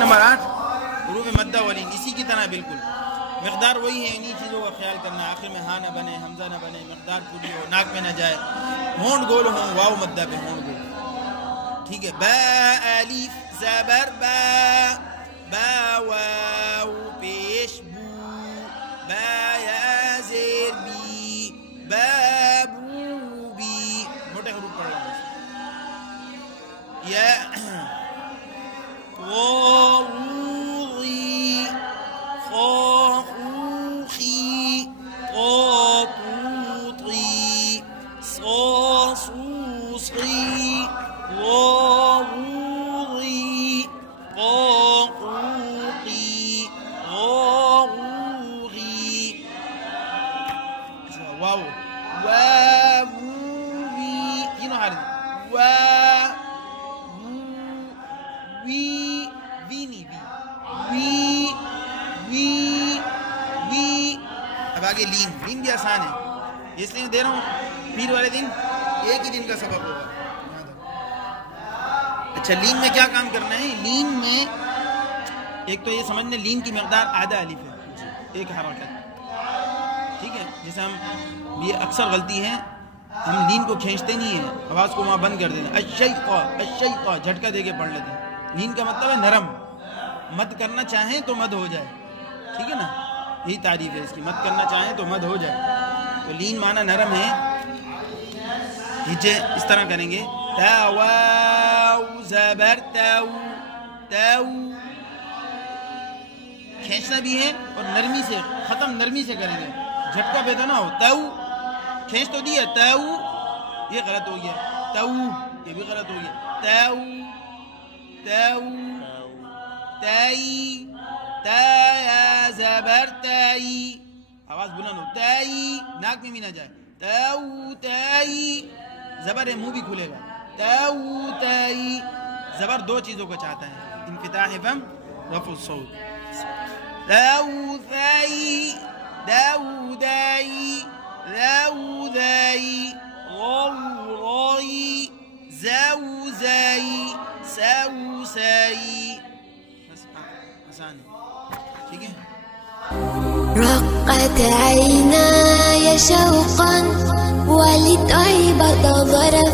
Number 8 حروف مدہ والین اسی کی طرح بالکل مقدار وہی ہے. انہی چیزوں کا خیال کرنا ہے. آخر میں ہاں نہ بنے, حمزہ نہ بنے, مقدار پوری ہو, ناک میں نہ جائے, ہونٹ گول ہوں, واو مدہ پہ ہونٹ گول. ٹھیک ہے. با الف زبر با, با واو پیش بو, با یا زیر بی, بابو بی. موٹے حروف پڑھ رہا ہوں. یا واوی خاخوخی قاطوطی صاصوصی واوی قاقوقی غاغوغی. واو واوی تینوں حرف وی وی نہیں وی وی وی. اب آگے لین. لین بھی آسان ہے, اس لیے دے رہا ہوں. پیر والے دن ایک ہی دن کا سبق ہوگا. اچھا لین میں کیا کام کرنا ہے؟ لین میں ایک تو یہ سمجھنے لین کی مقدار آدھا الف ہے, ایک حرکت. ٹھیک ہے. جیسے ہم یہ اکثر غلطی ہے, ہم لین کو کھینچتے نہیں ہیں, آواز کو وہاں بند کر دیتے ہیں. الشیطا الشیطا جھٹکا دے کے پڑھ لیتے ہیں. لین کا مطلب ہے نرم. مد کرنا چاہیں تو مد ہو جائے. ٹھیک ہے نا, یہی تعریف ہے اس کی. مد کرنا چاہیں تو مد ہو جائے. تو لین معنی نرم ہے. ہجے اس طرح کریں گے. تا واو زبر تاو, تاو کھینچنا بھی ہے اور نرمی سے, ختم نرمی سے کریں گے. جھٹکا پیدا نہ ہو. تاو کھینچ تو دیا, تاو یہ غلط ہو گیا. تاو یہ بھی غلط ہو گیا. تاو تاو تائی, تا یا زبر تائی, آواز بلند ہو. تائی ناک میں بھی نہ جائے. تاو تائی زبر ہے, منہ بھی کھلے گا. تاو تائی. زبر دو چیزوں کو چاہتا ہے, انفتاح فم, رفع الصوت. تاو ثائی, داو دائی, راو ذائی, غو رائی, زاو زائی, ساو سائی. بس آسان ہے. ٹھیک ہے. رقت عيناي شوقا ولتعبد ظرفا